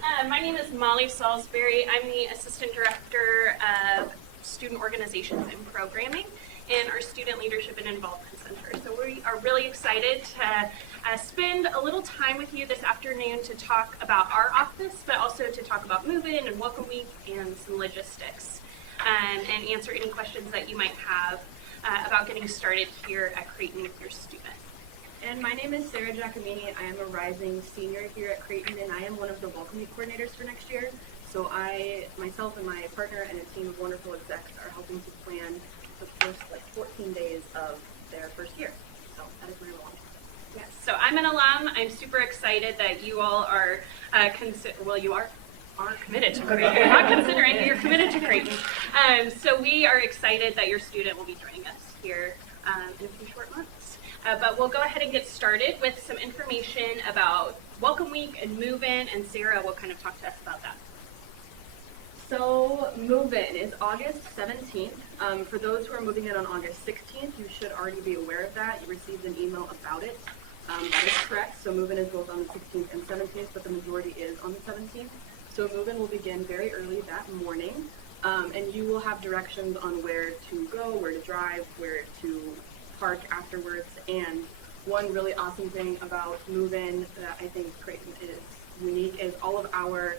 My name is Molly Salisbury. I'm the Assistant Director of Student Organizations and Programming in our Student Leadership and Involvement Center. So we are really excited to spend a little time with you this afternoon to talk about our office, but also to talk about Move-In and Welcome Week and some logistics, and answer any questions that you might have about getting started here at Creighton with your student. And my name is Sarah Giacomini. I am a rising senior here at Creighton, and I am one of the Welcome Week coordinators for next year. So myself and my partner and a team of wonderful execs are helping to plan the first 14 days of their first year. So that is my role. Yes, so I'm an alum. I'm super excited that you all are you are committed to Creighton. You're not considering, you're committed to Creighton. So we are excited that your student will be joining us here in a few short months. But we'll go ahead and get started with some information about Welcome Week and Move-In, and Sarah will kind of talk to us about that. So Move-In is August 17th. For those who are moving in on August 16th, you should already be aware of that. You received an email about it. That is correct. So Move-In is both on the 16th and 17th, but the majority is on the 17th. So Move-In will begin very early that morning, and you will have directions on where to go, where to drive, where to park afterwards. And one really awesome thing about Move-In that I think Creighton is unique is all of our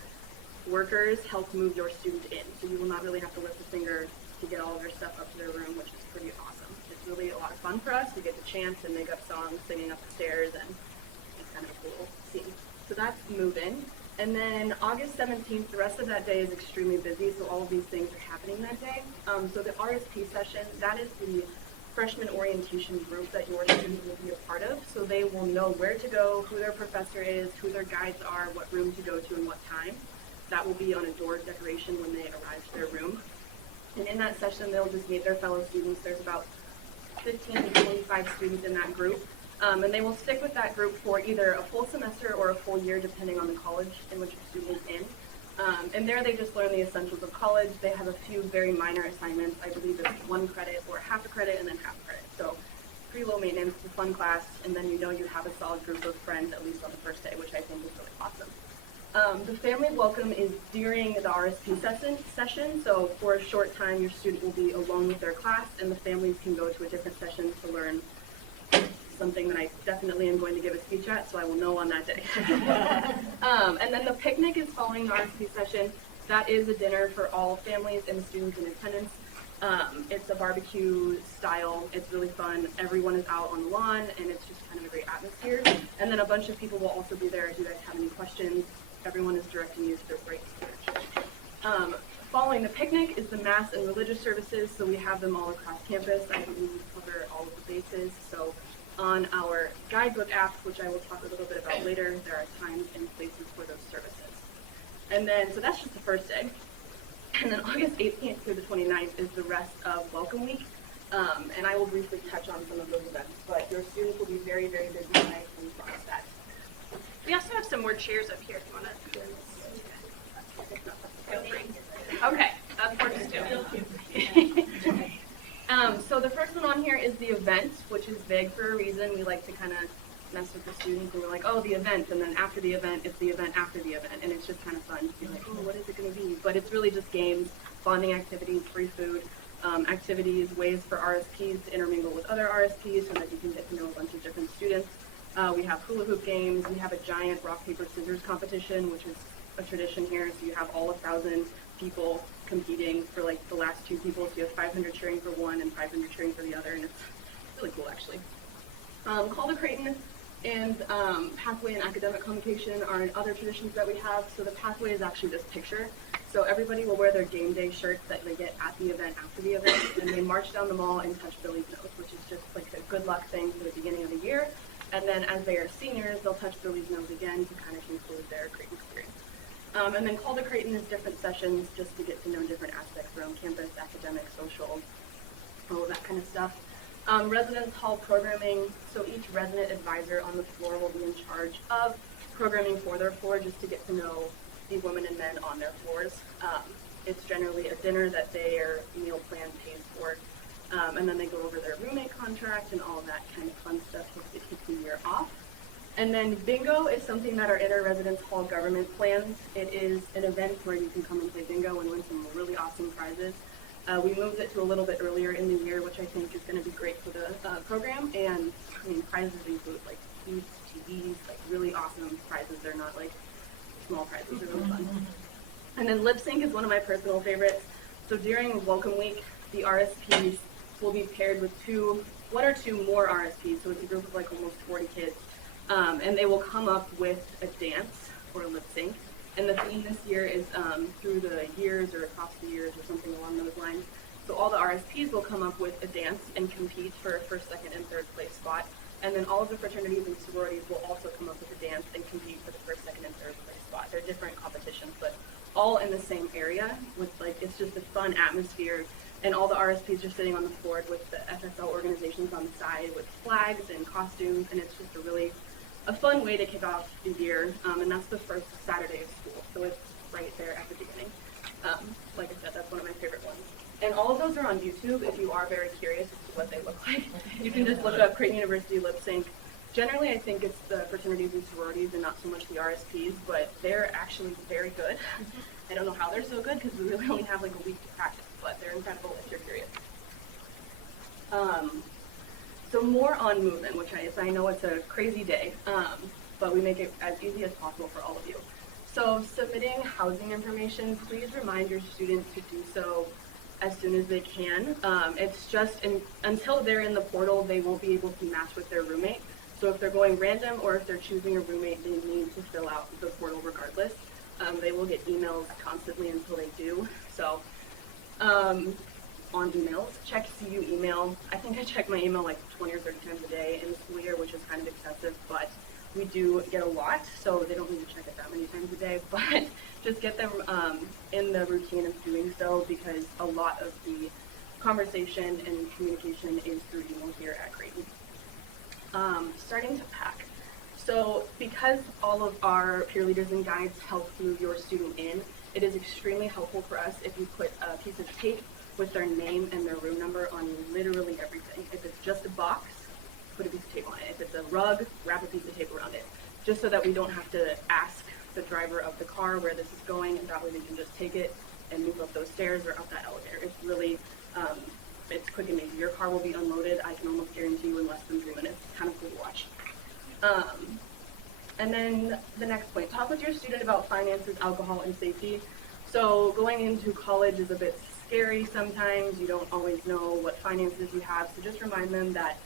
workers help move your student in. So you will not really have to lift a finger to get all of your stuff up to their room, which is pretty awesome. It's really a lot of fun for us. We get to chant and make up songs, singing up the stairs, and it's kind of a cool scene. So that's Move-In. And then August 17th, the rest of that day is extremely busy, so all of these things are happening that day. So the RSP session, that is the freshman orientation group that your student will be a part of. So they will know where to go, who their professor is, who their guides are, what room to go to, and what time. That will be on a door decoration when they arrive to their room. And in that session, they'll just meet their fellow students. There's about 15 to 25 students in that group. And they will stick with that group for either a full semester or a full year, depending on the college in which your student is in. And there they just learn the essentials of college. They have a few very minor assignments. I believe it's 1 credit or half a credit and then half a credit. So pretty low maintenance, it's a fun class, and then you know you have a solid group of friends at least on the first day, which I think is really awesome. The family welcome is during the RSP session, so for a short time your student will be alone with their class, and the families can go to a different session to learn something that I definitely am going to give a speech at, so I will know on that day. And then the picnic is following the RSP session. That is a dinner for all families and the students in attendance. It's a barbecue style. It's really fun. Everyone is out on the lawn, and it's just kind of a great atmosphere. And then a bunch of people will also be there if you guys have any questions. Everyone is directing you to their breaks. Following the picnic is the mass and religious services, so we have them all across campus. I believe we cover all of the bases. So on our guidebook app, which I will talk a little bit about later, there are times and places for those services. And then, so that's just the first day. And then August 18th through the 29th is the rest of Welcome Week. And I will briefly touch on some of those events, but your students will be very, very busy tonight when we promise that. We also have some more chairs up here if you want to. Feel free. Okay, of course too. So the first one on here is the event, which is vague for a reason. We like to kind of mess with the students, and we're like, oh, the event, and then after the event, it's the event after the event, and it's just kind of fun to be like, oh, what is it going to be? But it's really just games, bonding activities, free food, activities, ways for RSPs to intermingle with other RSPs so that you can get to know a bunch of different students. We have hula hoop games. We have a giant rock, paper, scissors competition, which is a tradition here. So you have all 1,000 people competing for the last 2 people. So you have 500 cheering for one and 500 cheering for the other, and it's really cool actually. Call to Creighton and Pathway and Academic Convocation are other traditions that we have. So the Pathway is actually this picture. So everybody will wear their game day shirts that they get at the event after the event, and they march down the mall and touch Billy's nose, which is just like a good luck thing for the beginning of the year. And then as they are seniors, they'll touch Billy's nose again to kind of conclude their Creighton experience. And then Call to Creighton is different sessions just to get to know different aspects around campus, academic, social, all of that kind of stuff. Residence hall programming, so each resident advisor on the floor will be in charge of programming for their floor just to get to know the women and men on their floors. It's generally a dinner that their meal plan pays for, and then they go over their roommate contract and all of that kind of fun stuff to kick the year off. And then bingo is something that our inter-residence hall government plans. It is an event where you can come and play bingo and win some really awesome prizes. We moved it to a little bit earlier in the year, which I think is going to be great for the program. And I mean, prizes include like seats, TVs, like really awesome prizes. They're not like small prizes. They're really fun. And then lip sync is one of my personal favorites. So during Welcome Week, the RSPs will be paired with one or two more RSPs. So it's a group of like almost 40 kids. And they will come up with a dance or a lip sync. And the theme this year is through the years or across the years or something along those lines. So all the RSPs will come up with a dance and compete for a first, second, and third place spot. And then all of the fraternities and sororities will also come up with a dance and compete for the first, second, and third place spot. They're different competitions, but all in the same area with like, it's just a fun atmosphere. And all the RSPs are sitting on the floor with the FSL organizations on the side with flags and costumes. And it's just a fun way to kick off the year, and that's the first Saturday of school, so it's right there at the beginning. Like I said, that's one of my favorite ones. And all of those are on YouTube if you are very curious as to what they look like. You can just look up Creighton University lip sync. Generally, I think it's the fraternities and sororities and not so much the RSPs, but they're actually very good. I don't know how they're so good because we really only have like a week to practice, but they're incredible if you're curious. So more on movement, which I know it's a crazy day, but we make it as easy as possible for all of you. So submitting housing information, please remind your students to do so as soon as they can. It's just until they're in the portal, they won't be able to match with their roommate. So if they're going random or if they're choosing a roommate, they need to fill out the portal regardless. They will get emails constantly until they do. So on emails, check CU email. I think I check my email like 20 or 30 times a day in the school year, which is kind of excessive, but we do get a lot, so they don't need to check it that many times a day, but just get them in the routine of doing so because a lot of the conversation and communication is through email here at Creighton. Starting to pack. So because all of our peer leaders and guides help move your student in, it is extremely helpful for us if you put a piece of tape with their name and their room number on literally everything. If it's just a box, put a piece of tape on it. If it's a rug, wrap a piece of tape around it, just so that we don't have to ask the driver of the car where this is going, and that way they can just take it and move up those stairs or up that elevator. It's really, it's quick and easy. Your car will be unloaded, I can almost guarantee you, in less than 3 minutes. It's kind of cool to watch. And then the next point, talk with your student about finances, alcohol, and safety. So going into college is a bit scary sometimes. You don't always know what finances you have, so just remind them that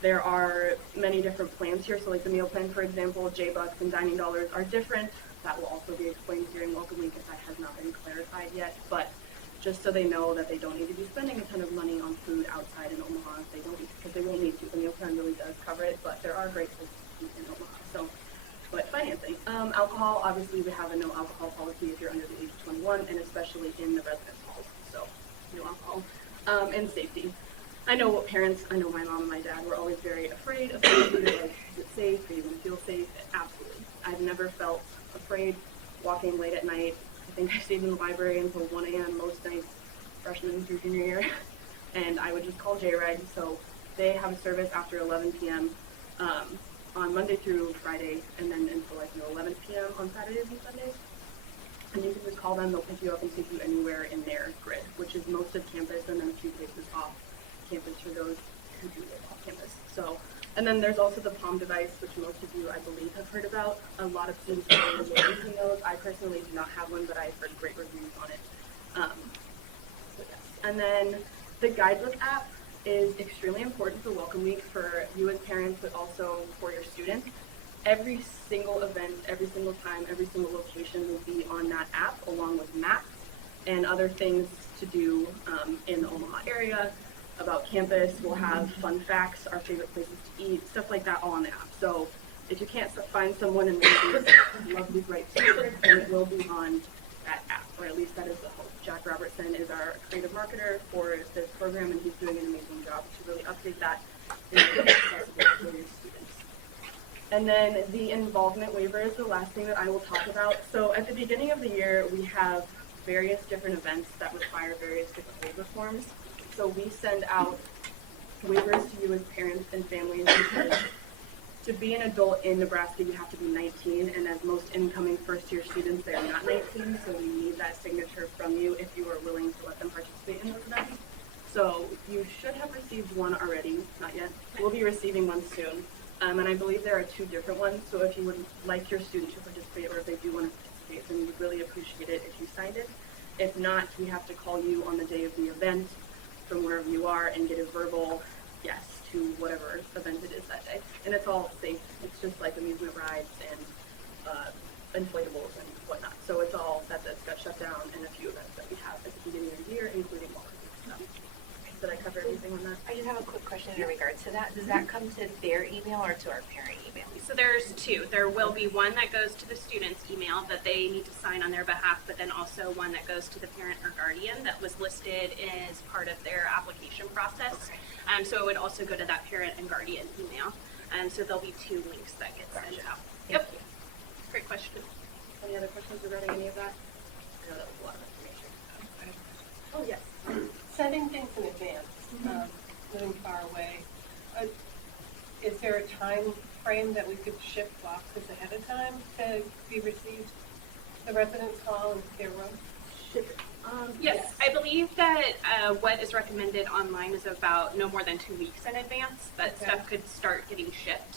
there are many different plans here. So like the meal plan, for example, J-Bucks and Dining Dollars are different. That will also be explained during Welcome Week if that has not been clarified yet. But just so they know that they don't need to be spending a ton of money on food outside in Omaha if they don't, because they won't need to. The meal plan really does cover it, but there are great places to eat in Omaha. So, but financing. Alcohol, obviously we have a no alcohol policy if you're under the age of 21, and especially in the residence halls. So, no alcohol. And safety. I know my mom and my dad were always very afraid of safety. Like, is it safe? Are you going to feel safe? Absolutely. I've never felt afraid walking late at night. I think I stayed in the library until 1 a.m. most nights, freshman through junior year, and I would just call J-Reg. So they have a service after 11 p.m. On Monday through Friday, and then until 11 p.m. on Saturdays and Sundays. And you can just call them, they'll pick you up and take you anywhere in their grid, which is most of campus and then a few places off campus for those who do live off campus. So, and then there's also the Palm device, which most of you, I believe, have heard about. A lot of students are using those. I personally do not have one, but I've heard great reviews on it. So yes. And then the Guidebook app is extremely important for Welcome Week for you as parents, but also for your students. Every single event, every single time, every single location will be on that app, along with maps and other things to do in the Omaha area. About campus, we'll have fun facts, our favorite places to eat, stuff like that all on the app. So if you can't find someone in one of these lovely bright secrets, then it will be on that app, or at least that is the hope. Jack Robertson is our creative marketer for this program, and he's doing an amazing job to really update that and make it accessible for your students. And then the involvement waiver is the last thing that I will talk about. So at the beginning of the year, we have various different events that require various different waiver forms. So we send out waivers to you as parents and families because to be an adult in Nebraska, you have to be 19, and as most incoming first-year students, they are not 19, so we need that signature from you if you are willing to let them participate in those events. So you should have received one already, not yet. We'll be receiving one soon. And I believe there are 2 different ones, so if you would like your student to participate, or if they do want to participate, then we would really appreciate it if you signed it. If not, we have to call you on the day of the event from wherever you are and get a verbal yes to whatever event it is that day. And it's all safe. It's just like amusement rides and inflatables and whatnot. So it's all that got shut down, and a few events that we have at the beginning of the year, including walk stuff. Did I cover everything on that? I just have a quick question in regards to that. Does that come to their email or to our parent email? So there's 2. There will be one that goes to the student's email that they need to sign on their behalf, but then also one that goes to the parent or guardian that was listed as part of their application process. Okay. So it would also go to that parent and guardian email. So there'll be 2 links that get sent out. Thank Yep. Great question. Any other questions regarding any of that? I know that was a lot of information. Oh, yes. Sending things in advance, living far away, is there a time frame that we could ship boxes ahead of time to be received to the residence hall and their room? Yes, I believe that what is recommended online is about no more than 2 weeks in advance that Okay. stuff could start getting shipped.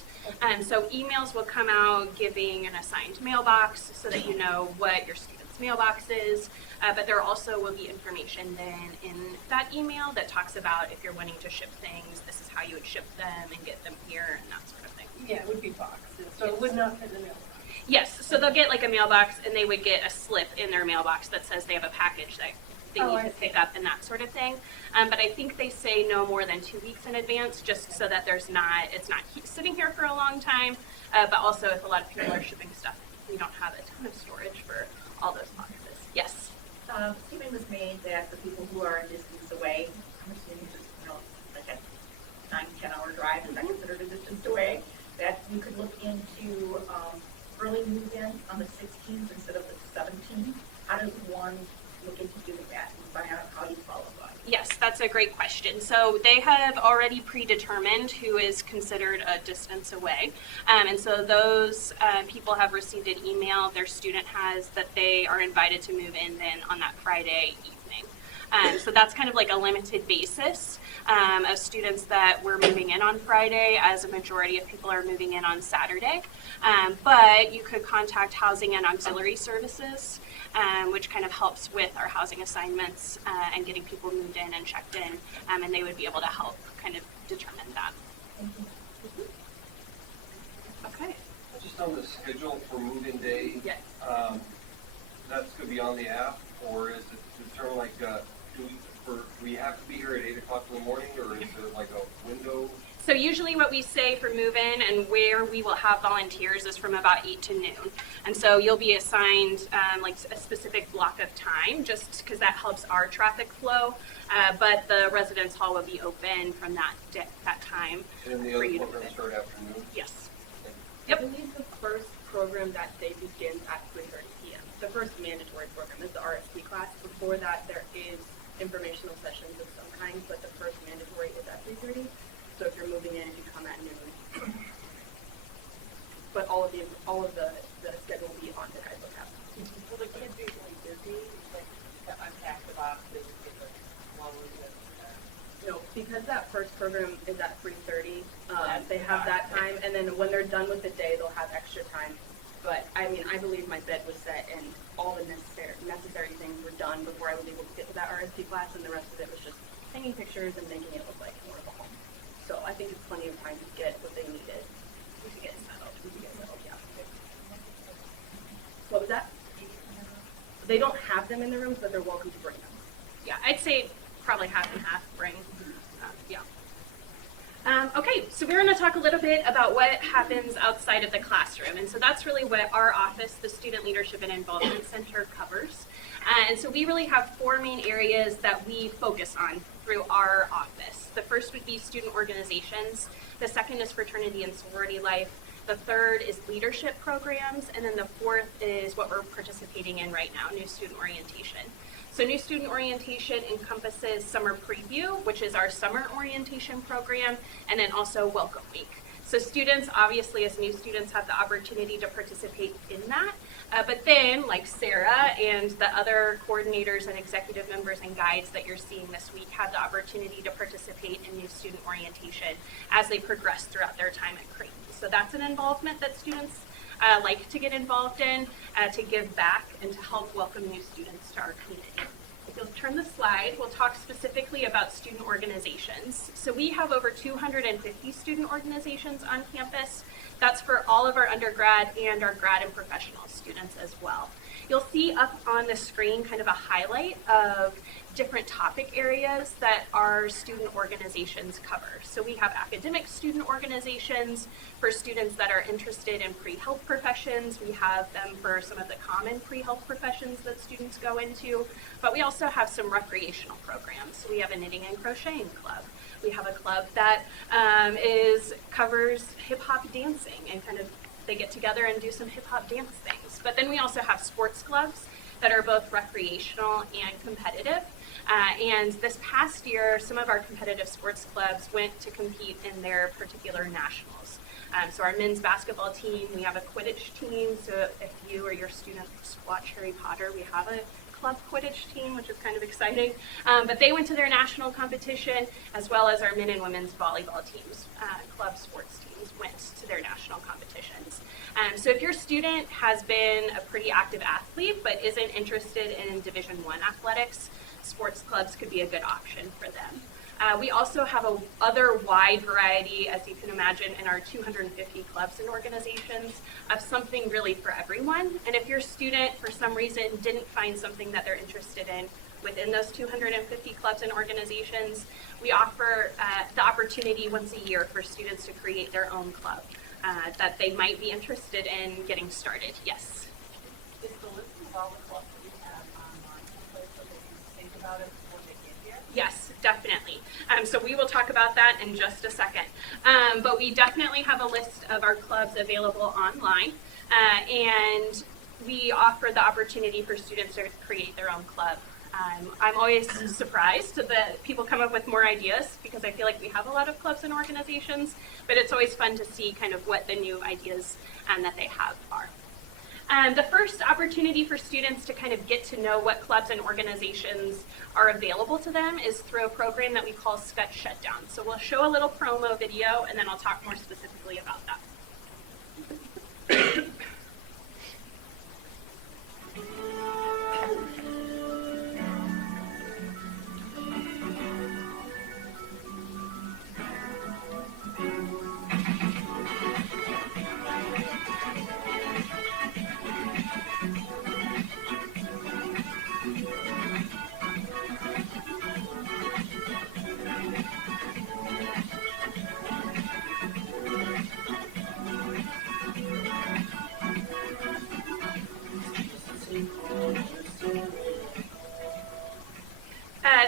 So emails will come out giving an assigned mailbox so that you know what your student's mailbox is, but there also will be information then in that email that talks about if you're wanting to ship things, this is how you would ship them and get them here and that sort of thing. Yeah, it would be boxes, so it would not fit in the mailbox. Yes, so they'll get like a mailbox and they would get a slip in their mailbox that says they have a package that they Oh, need I to pick up and that sort of thing. But I think they say no more than 2 weeks in advance, just so that it's not sitting here for a long time. But also, if a lot of people are shipping stuff, we don't have a ton of storage for all those boxes. Yes. Statement was made that the people who are a distance away, I'm assuming just, like a 9-10 hour drive, is that considered a distance away? That you could look into early move-in on the 16th instead of the 17th. How does one look into doing that? And find out how you qualify? Yes, that's a great question. So they have already predetermined who is considered a distance away. And so those people have received an email, their student has, that they are invited to move in then on that Friday evening. So that's kind of like a limited basis of students that we're moving in on Friday, as a majority of people are moving in on Saturday. But you could contact Housing and Auxiliary Services, which kind of helps with our housing assignments and getting people moved in and checked in, and they would be able to help kind of determine that. Okay. Just on the schedule for move-in day, Yes. That's going to be on the app, or is it determined like, do we have to be here at 8 o'clock in the morning, or is there like a window? So usually what we say for move-in and where we will have volunteers is from about 8 to noon. And so you'll be assigned like a specific block of time, just because that helps our traffic flow. But the residence hall will be open from that time. And the for other you to programs move in. start afternoon? Yes. I believe the first program that day begins at 3:30 p.m. The first mandatory program is the RSP class. Before that, there is informational sessions of some kind, but the first mandatory is at 3:30. So if you're moving in, you come at noon. But all of the schedule will be on the guidebook app. Will the kids be really busy, like to unpack the boxes and get the flowers and No, because that first program is at 3:30, That's they have that time, and then when they're done with the day, they'll have extra time. But I mean, I believe my bed was set and all the necessary things were done before I was able to get to that RSP class, and the rest of it was just hanging pictures and making it look like more of a home. So I think it's plenty of time to get what they needed to get settled. Yeah. What was that? They don't have them in the rooms, but they're welcome to bring them. Yeah, I'd say probably half and half bring. Yeah. Okay, so we're going to talk a little bit about what happens outside of the classroom. And so that's really what our office, the Student Leadership and Involvement Center, covers. And so we really have 4 main areas that we focus on through our office. The first would be student organizations. The second is fraternity and sorority life. The third is leadership programs. And then the fourth is what we're participating in right now, new student orientation. So new student orientation encompasses summer preview, which is our summer orientation program, and then also welcome week. So students, obviously, as new students, have the opportunity to participate in that. But then, like Sarah and the other coordinators and executive members and guides that you're seeing this week have the opportunity to participate in new student orientation as they progress throughout their time at Creighton. So that's an involvement that students like to get involved in, to give back and to help welcome new students to our community. If you'll turn the slide, we'll talk specifically about student organizations. So we have over 250 student organizations on campus. That's for all of our undergrad and our grad and professional students as well. You'll see up on the screen kind of a highlight of different topic areas that our student organizations cover. So we have academic student organizations for students that are interested in pre-health professions. We have them for some of the common pre-health professions that students go into, but we also have some recreational programs. So we have a knitting and crocheting club. We have a club that covers hip-hop dancing and kind of they get together and do some hip-hop dance things. But then we also have sports clubs that are both recreational and competitive. And this past year, some of our competitive sports clubs went to compete in their particular nationals. So our men's basketball team, we have a Quidditch team. So if you or your students watch Harry Potter, we have a club Quidditch team, which is kind of exciting. But they went to their national competition, as well as our men and women's volleyball teams, club sports teams went to their national competitions. So if your student has been a pretty active athlete but isn't interested in Division I athletics, sports clubs could be a good option for them. We also have a other wide variety, as you can imagine, in our 250 clubs and organizations of something really for everyone. And if your student, for some reason, didn't find something that they're interested in within those 250 clubs and organizations, we offer the opportunity once a year for students to create their own club that they might be interested in getting started. Yes? Is the list of all the clubs that we have online, so they can think about it before they get here? Yes, definitely. So we will talk about that in just a second. But we definitely have a list of our clubs available online. And we offer the opportunity for students to create their own club. I'm always surprised that people come up with more ideas because I feel like we have a lot of clubs and organizations, but it's always fun to see kind of what the new ideas that they have are. The first opportunity for students to kind of get to know what clubs and organizations are available to them is through a program that we call Scutch Shutdown. So we'll show a little promo video and then I'll talk more specifically about that.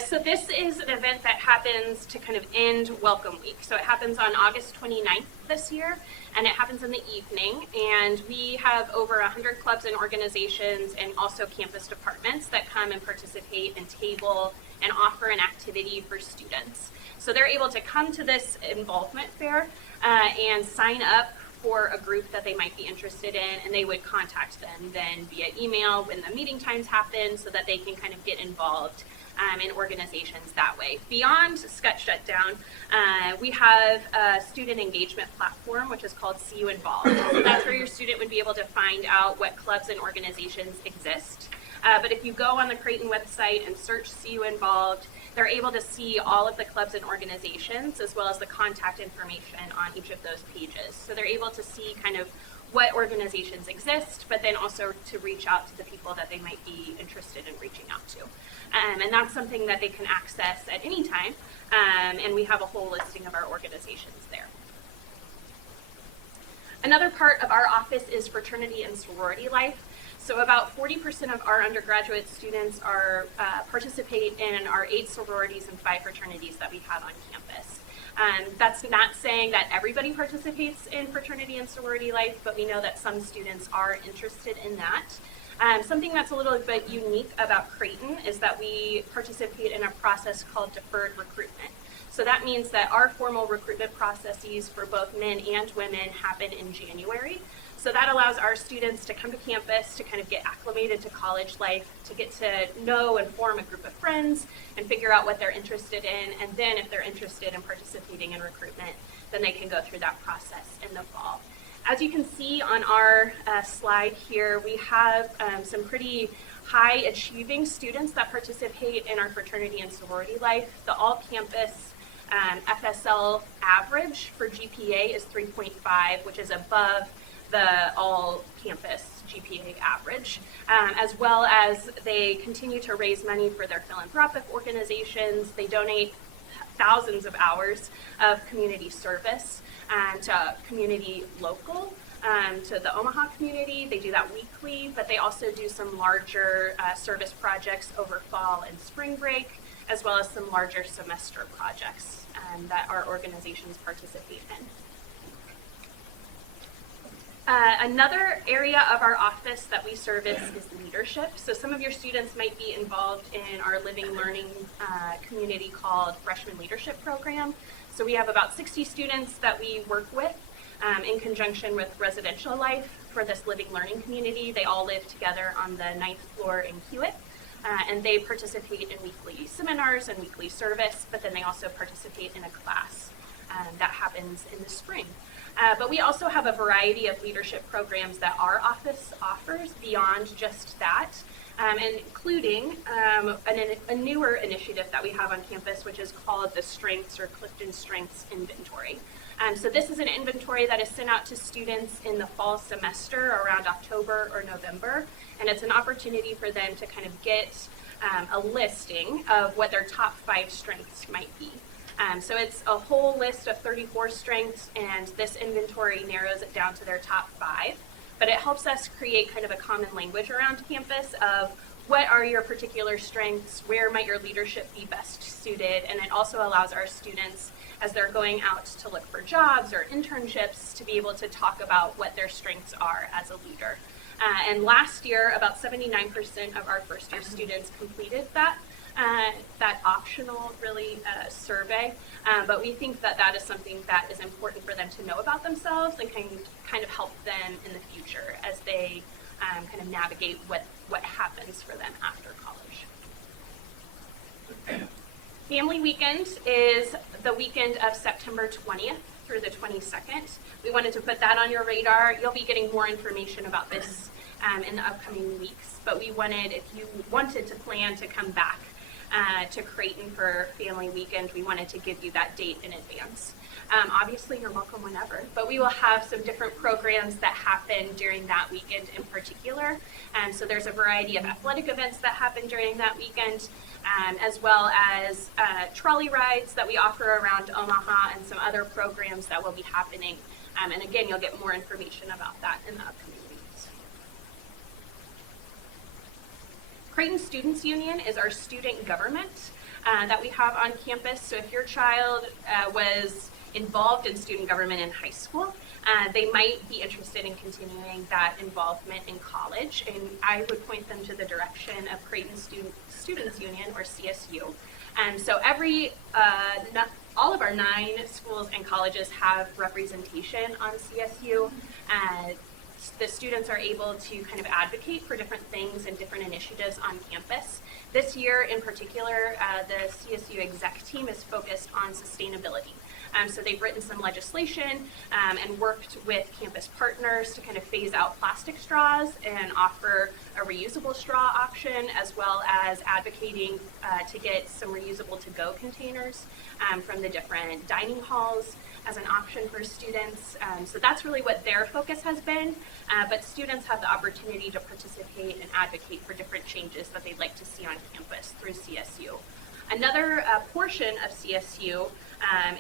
So this is an event that happens to kind of end Welcome Week. So it happens on August 29th this year, and it happens in the evening. And we have over 100 clubs and organizations and also campus departments that come and participate and table and offer an activity for students. So they're able to come to this involvement fair and sign up for a group that they might be interested in, and they would contact them then via email when the meeting times happen so that they can kind of get involved in organizations that way. Beyond Scutch Shutdown, we have a student engagement platform which is called See You Involved. So that's where your student would be able to find out what clubs and organizations exist. But if you go on the Creighton website and search See You Involved, they're able to see all of the clubs and organizations as well as the contact information on each of those pages. So they're able to see kind of what organizations exist, but then also to reach out to the people that they might be interested in reaching out to. And that's something that they can access at any time, and we have a whole listing of our organizations there. Another part of our office is fraternity and sorority life. So about 40% of our undergraduate students are participate in our 8 sororities and 5 fraternities that we have on campus. That's not saying that everybody participates in fraternity and sorority life, but we know that some students are interested in that. Something that's a little bit unique about Creighton is that we participate in a process called deferred recruitment. So that means that our formal recruitment processes for both men and women happen in January. So that allows our students to come to campus to kind of get acclimated to college life, to get to know and form a group of friends and figure out what they're interested in. And then if they're interested in participating in recruitment, then they can go through that process in the fall. As you can see on our slide here, we have some pretty high achieving students that participate in our fraternity and sorority life. The all-campus FSL average for GPA is 3.5, which is above the all-campus GPA average, as well as they continue to raise money for their philanthropic organizations. They donate thousands of hours of community service to community local, to the Omaha community. They do that weekly, but they also do some larger service projects over fall and spring break, as well as some larger semester projects that our organizations participate in. Another area of our office that we service is leadership. So some of your students might be involved in our living learning community called Freshman Leadership Program. So we have about 60 students that we work with in conjunction with Residential Life for this living learning community. They all live together on the 9th floor in Hewitt. And they participate in weekly seminars and weekly service, but then they also participate in a class that happens in the spring. But we also have a variety of leadership programs that our office offers beyond just that, and including a newer initiative that we have on campus, which is called the Strengths or Clifton Strengths Inventory. So this is an inventory that is sent out to students in the fall semester around October or November, and it's an opportunity for them to kind of get a listing of what their top 5 strengths might be. So it's a whole list of 34 strengths, and this inventory narrows it down to their top 5. But it helps us create kind of a common language around campus of what are your particular strengths, where might your leadership be best suited, and it also allows our students, as they're going out to look for jobs or internships, to be able to talk about what their strengths are as a leader. And last year, about 79% of our first-year students completed that optional, really, survey. But we think that that is something that is important for them to know about themselves and can kind of help them in the future as they kind of navigate what happens for them after college. Family Weekend is the weekend of September 20th through the 22nd. We wanted to put that on your radar. You'll be getting more information about this in the upcoming weeks, but we wanted, if you wanted to plan to come back to Creighton for Family Weekend, we wanted to give you that date in advance. Obviously, you're welcome whenever, but we will have some different programs that happen during that weekend in particular. So there's a variety of athletic events that happen during that weekend, as well as trolley rides that we offer around Omaha and some other programs that will be happening. And again, you'll get more information about that in the upcoming weeks. Creighton Students Union is our student government that we have on campus. So if your child was involved in student government in high school, they might be interested in continuing that involvement in college, and I would point them to the direction of Creighton Students Union, or CSU. And so all of our 9 schools and colleges have representation on CSU. The students are able to kind of advocate for different things and different initiatives on campus. This year in particular, the CSU exec team is focused on sustainability. So they've written some legislation and worked with campus partners to kind of phase out plastic straws and offer a reusable straw option, as well as advocating to get some reusable to-go containers from the different dining halls as an option for students. So that's really what their focus has been, but students have the opportunity to participate and advocate for different changes that they'd like to see on campus through CSU. Another portion of CSU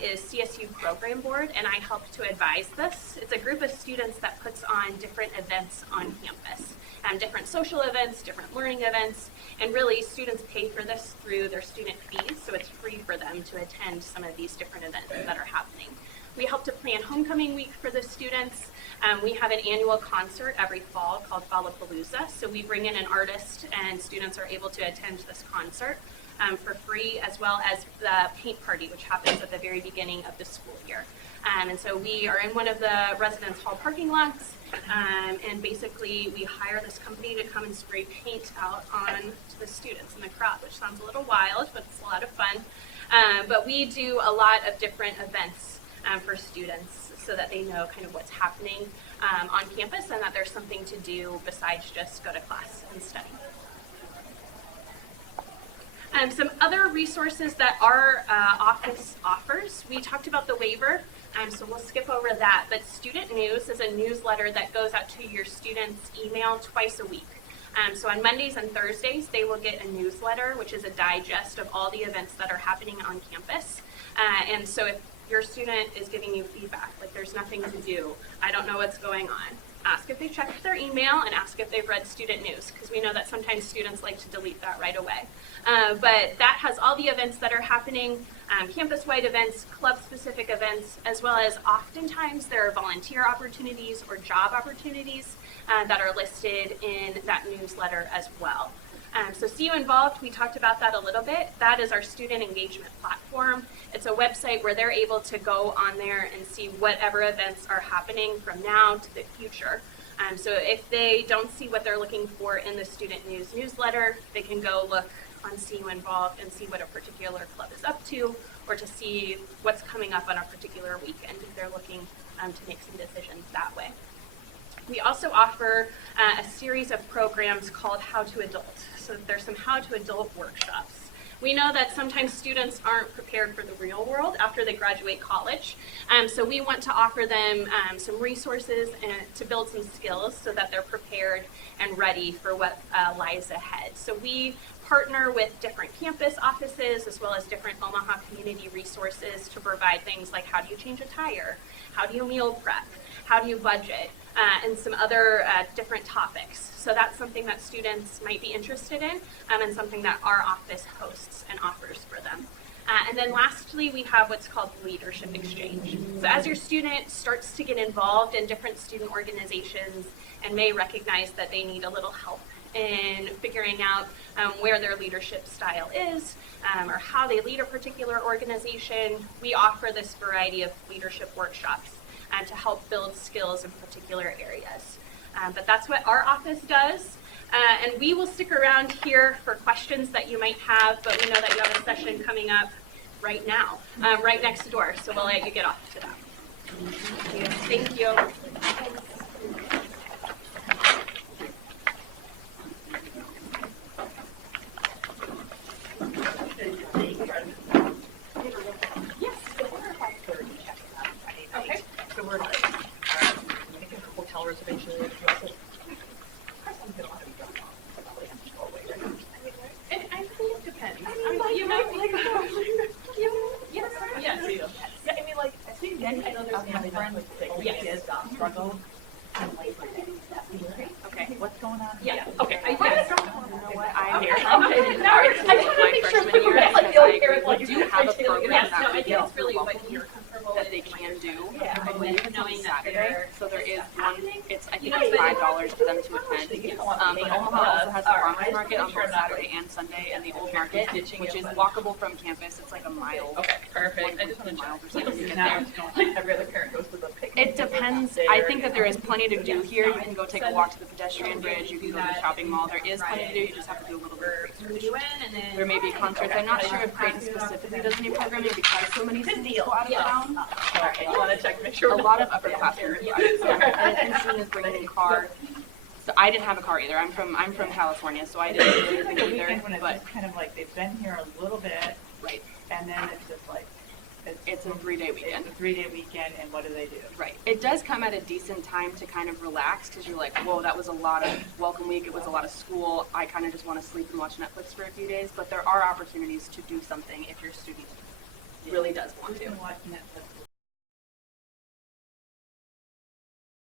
is CSU Program Board, and I help to advise this. It's a group of students that puts on different events on campus, different social events, different learning events, and really students pay for this through their student fees, so it's free for them to attend some of these different events that are happening. We help to plan homecoming week for the students. We have an annual concert every fall called Fallapalooza, so we bring in an artist and students are able to attend this concert. for free, as well as the paint party, which happens at the very beginning of the school year. And so we are in one of the residence hall parking lots, and basically we hire this company to come and spray paint out on the students in the crowd, which sounds a little wild, but it's a lot of fun. But we do a lot of different events for students so that they know kind of what's happening on campus and that there's something to do besides just go to class and study. Some other resources that our office offers, we talked about the waiver, so we'll skip over that, but Student News is a newsletter that goes out to your students' email twice a week. So on Mondays and Thursdays, they will get a newsletter, which is a digest of all the events that are happening on campus. And so if your student is giving you feedback, like there's nothing to do, I don't know what's going on, ask if they've checked their email and ask if they've read Student News, because we know that sometimes students like to delete that right away. But that has all the events that are happening, campus-wide events, club-specific events, as well as oftentimes there are volunteer opportunities or job opportunities that are listed in that newsletter as well. So CU Involved, we talked about that a little bit. That is our student engagement platform. It's a website where they're able to go on there and see whatever events are happening from now to the future. So if they don't see what they're looking for in the Student News newsletter, they can go look on CU Involved and see what a particular club is up to, or to see what's coming up on a particular weekend if they're looking to make some decisions that way. We also offer a series of programs called How to Adult. So there's some How to Adult workshops. We know that sometimes students aren't prepared for the real world after they graduate college. So we want to offer them some resources to build some skills so that they're prepared and ready for what lies ahead. So we partner with different campus offices as well as different Omaha community resources to provide things like how do you change a tire, how do you meal prep, how do you budget, and some other different topics. So that's something that students might be interested in and something that our office hosts and offers for them. And then lastly, we have what's called Leadership Exchange. So as your student starts to get involved in different student organizations and may recognize that they need a little help in figuring out where their leadership style is or how they lead a particular organization, we offer this variety of leadership workshops to help build skills in particular areas. But that's what our office does. And we will stick around here for questions that you might have, but we know that you have a session coming up right now, right next door, so we'll let you get off to that. Thank you. Okay. So we're like, making a hotel reservation. I think it depends. You might be like, yes. Yeah, I mean, like, I think I know there's my friend with kids struggle. Okay. What's going on? Yeah. Okay. I'm here. Okay. Now I just my freshman year, we do have a program that we think it's really what you're comfortable that they can do. Yeah. I believe it's on Saturday, so there is one. It's I think Yeah, it's but- $5 for them to attend. But Omaha also has a farmers market on both Saturday and Sunday, and the old market, which is walkable from campus. It's like a mile. Okay, perfect. I just want to miles or know. something to get there. Every other parent goes to the picnic. It depends. I think that there is plenty to do here. You can go take a walk to the pedestrian bridge. You can go to the shopping mall. There is plenty to do. You just have to do a little bit of research. There may be concerts. I'm not sure if Creighton specifically does any programming because so many students go out of town. I want to check, make sure. A lot of upperclassmen do. And students bringing a car. So I didn't have a car either. I'm from California, so I didn't do anything The weekend either. when it's But just kind of like they've been here a little bit, right, and then it's just like it's a 3-day weekend. It's a 3-day weekend, and what do they do? Right. It does come at a decent time to kind of relax because you're like, whoa, that was a lot of welcome week. It was a lot of school. I kind of just want to sleep and watch Netflix for a few days. But there are opportunities to do something if your student really does want You to. can watch Netflix